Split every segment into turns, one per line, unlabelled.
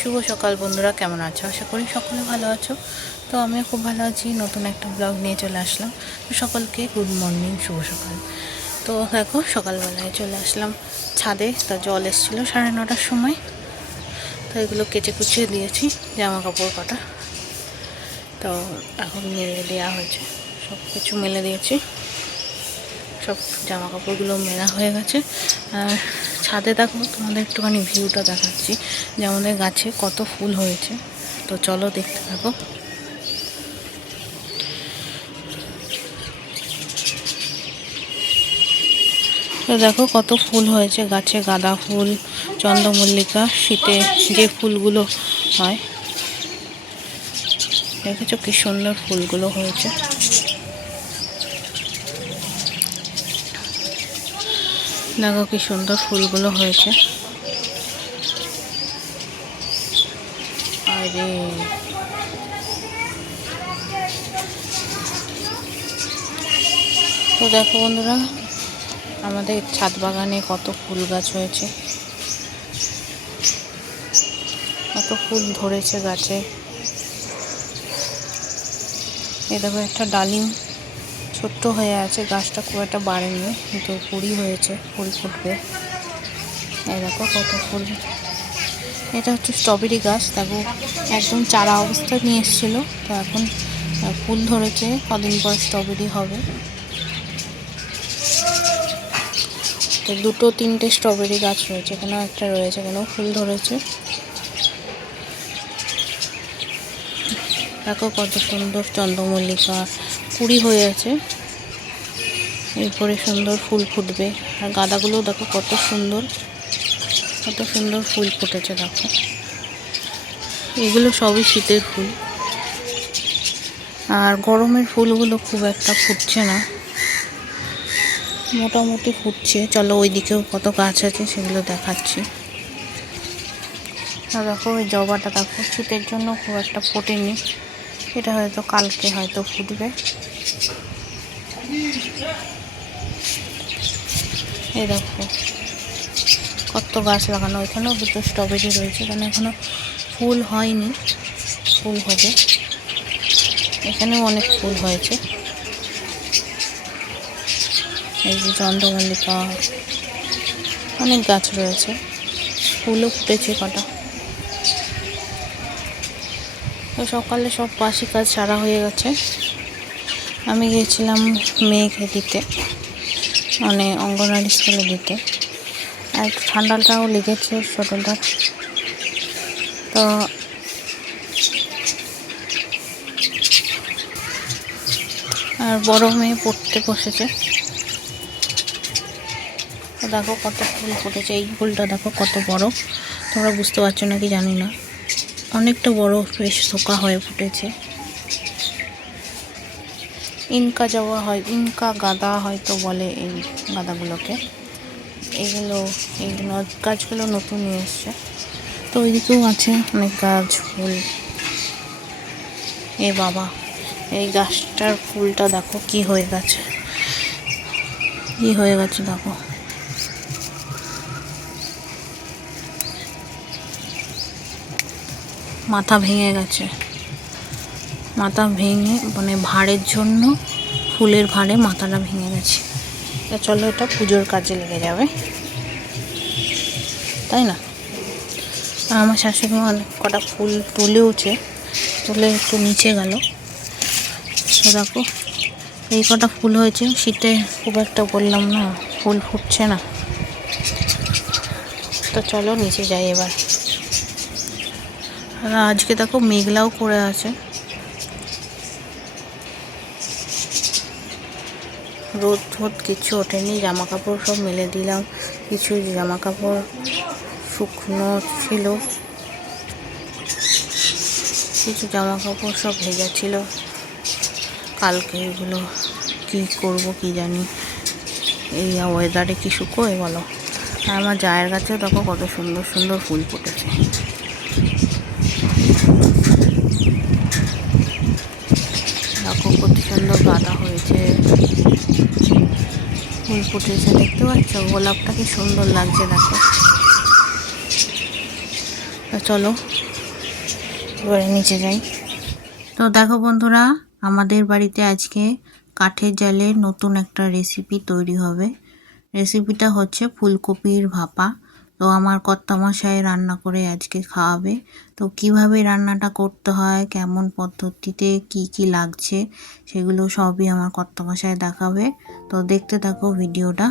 শুভ সকাল বন্ধুরা, কেমন আছো? আশা করি সকলে ভালো আছো। তো আমিও খুব ভালো আছি, নতুন একটা ব্লগ নিয়ে চলে আসলাম। সকলকে গুড মর্নিং শুভ সকাল। তো দেখো, সকালবেলায় চলে আসলাম ছাদে। তা জল এসেছিল সাড়ে নটার সময়। তো এগুলো কেচে কুচিয়ে দিয়েছি জামা কাপড় কটা। তো এখন মেলে দেওয়া হয়েছে সব কিছু মেলে দিয়েছি। সব জামা কাপড়গুলো মেলা হয়ে গেছে। আর ছাদে দেখো, তোমাদের একটুখানি ভিউটা দেখাচ্ছি যে আমাদের গাছে কত ফুল হয়েছে। তো চলো দেখতে থাকো। তো দেখো কত ফুল হয়েছে, গাছে গাঁদা ফুল, চন্দ্রমল্লিকা, শীতে যে ফুলগুলো হয়। দেখেছ কি সুন্দর ফুলগুলো হয়েছে। দেখো কি সুন্দর ফুলগুলো হয়েছে। আরে। তো দেখো বন্ধুরা, আমাদের ছাদ বাগানে কত ফুল গাছ হয়েছে। কত ফুল ধরেছে গাছে। এ দেখো একটা ডালিম। ছোট্ট হয়ে আছে, গাছটা খুব একটা বাড়েনি, কিন্তু কুড়ি হয়েছে ফুল ফুটবে। দেখো কত ফুল। এটা হচ্ছে স্ট্রবেরি গাছ, দেখো একদম চারা অবস্থায় নিয়ে এসেছিল, তো এখন ফুল ধরেছে, কদিন পর স্ট্রবেরি হবে। তো দুটো তিনটে স্ট্রবেরি গাছ রয়েছে, এখানেও একটা রয়েছে, এখানেও ফুল ধরেছে। দেখো কত সুন্দর চন্দ্রমল্লিকা কুড়ি হয়ে আছে। এরপরে সুন্দর ফুল ফুটবে। আর গাঁদাগুলো দেখো কত সুন্দর। কত সুন্দর ফুল ফুটেছে, দেখো। এগুলো সবই শীতের ফুল। আর গরমের ফুলগুলো খুব একটা ফুটছে না। মোটামুটি ফুটছে। চলো ওই দিকেও কত গাছ আছে সেগুলো দেখাচ্ছি। আর দেখো, ওই জবাটা দেখো। শীতের জন্য খুব একটা ফোটেনি। এটা হয়তো কালকে হয়তো ফুটবে। এই দেখো, কত গাছ লাগানো ওইখানেও দুটো স্ট্রবেরি রয়েছে, এখানে এখনও ফুল হয়নি, ফুল হবে। এখানেও অনেক ফুল হয়েছে। এই যে চন্দ্রমল্লিকা, অনেক গাছ রয়েছে, ফুলও ফুটেছে কটা। তো সকালে সব বাসি কাজ সারা হয়ে গেছে। আমি গিয়েছিলাম মেয়েকে দিতে মানে অঙ্গনওয়াড়ি স্কুলে দিতে। আর ঠান্ডাটাও লেগেছে ছোটোটার তো আর বড় মেয়ে পড়তে বসেছে। দেখো কত ফুল ফুটেছে, এই ফুলটা দেখো কত বড়। তোমরা বুঝতে পারছ নাকি জানি না। অনেকটা বড় বেশ থোকা হয়ে ফুটেছে। ইনকা যাওয়া হয়, ইনকা গাদা হয়তো বলে এই গাদাগুলোকে। এগুলো এইগুলো গাছগুলো নতুন নিয়ে এসছে। তো ওইদিকেও আছে অনেক গাছ, ফুল। এ বাবা, এই গাছটার ফুলটা দেখো কি হয়ে গেছে। কি হয়ে গেছে দেখো। মাথা ভেঙে গেছে। মাথা ভেঙে মানে ভাঁড়ের জন্য, ফুলের ভাঁড়ে মাথাটা ভেঙে গেছে। তা চলো এটা পুজোর কাজে লেগে যাবে। তাই না? আর আমার শাশুড়ি মা কটা ফুল তুলেওছে, তুলে একটু নিচে গেল। তো দেখো, এই কটা ফুল হয়েছে, শীতে খুব একটা বললাম না, ফুল ফুটছে না। তো চলো নিচে যাই এবার। আর আজকে দেখো মেঘলাও করে আছে। রোদ ফোদ কিছু ওঠেনি জামা কাপড় সব মেলে দিলাম। কিছু জামা কাপড় শুকনো ছিল। কিছু জামা কাপড় সব ভেজা ছিল। কালকে এগুলো কি করব কি জানি। এই ওয়েদারে কি শুকোয় বলো। আর আমার জায়ের গাছেও দেখো কত সুন্দর সুন্দর ফুল ফুটেছে। দেখো কত সুন্দর গাঁদা হয়েছে। ফুল ফুটেছে দেখতে পাচ্ছ? গোলাপটা কি সুন্দর লাগছে, দেখো। চলো, এবারে নিচে যাই। তো দেখো বন্ধুরা, আমাদের বাড়িতে আজকে কাঠের জালের নতুন একটা রেসিপি তৈরি হবে। রেসিপিটা হচ্ছে ফুলকপির ভাপা। তো আমার কর্তামশাই রান্না করে আজকে খাওয়াবে। তো কীভাবে রান্নাটা করতে হয়, কেমন পদ্ধতিতে কি কি লাগছে, সেগুলো সবই আমার কর্তামশাই দেখাবে। তো দেখতে থাকো ভিডিওটা।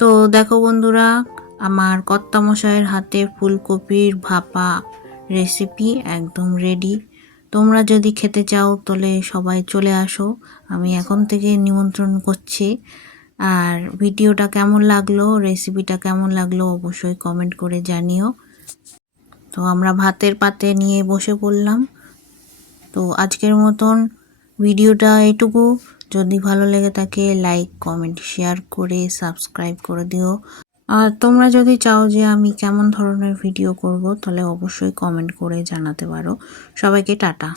তো দেখো বন্ধুরা, আমার কর্তামশাইয়ের হাতে ফুলকপির ভাপা রেসিপি একদম রেডি তোমরা যদি খেতে চাও তাহলে সবাই চলে আসো, আমি এখন থেকে নিমন্ত্রণ করছি। আর ভিডিওটা কেমন লাগল রেসিপিটা কেমন লাগল অবশ্যই কমেন্ট করে জানিও। তো আমরা ভাতের পাতে নিয়ে বসে পড়লাম। তো আজকের মতন ভিডিওটা এটুকু। যদি ভালো লেগে থাকে লাইক কমেন্ট শেয়ার করে সাবস্ক্রাইব করে দিও। আর তোমরা যদি চাও যে আমি কেমন ধরনের ভিডিও করব, তাহলে অবশ্যই কমেন্ট করে জানাতে পারো। সবাইকে টাটা।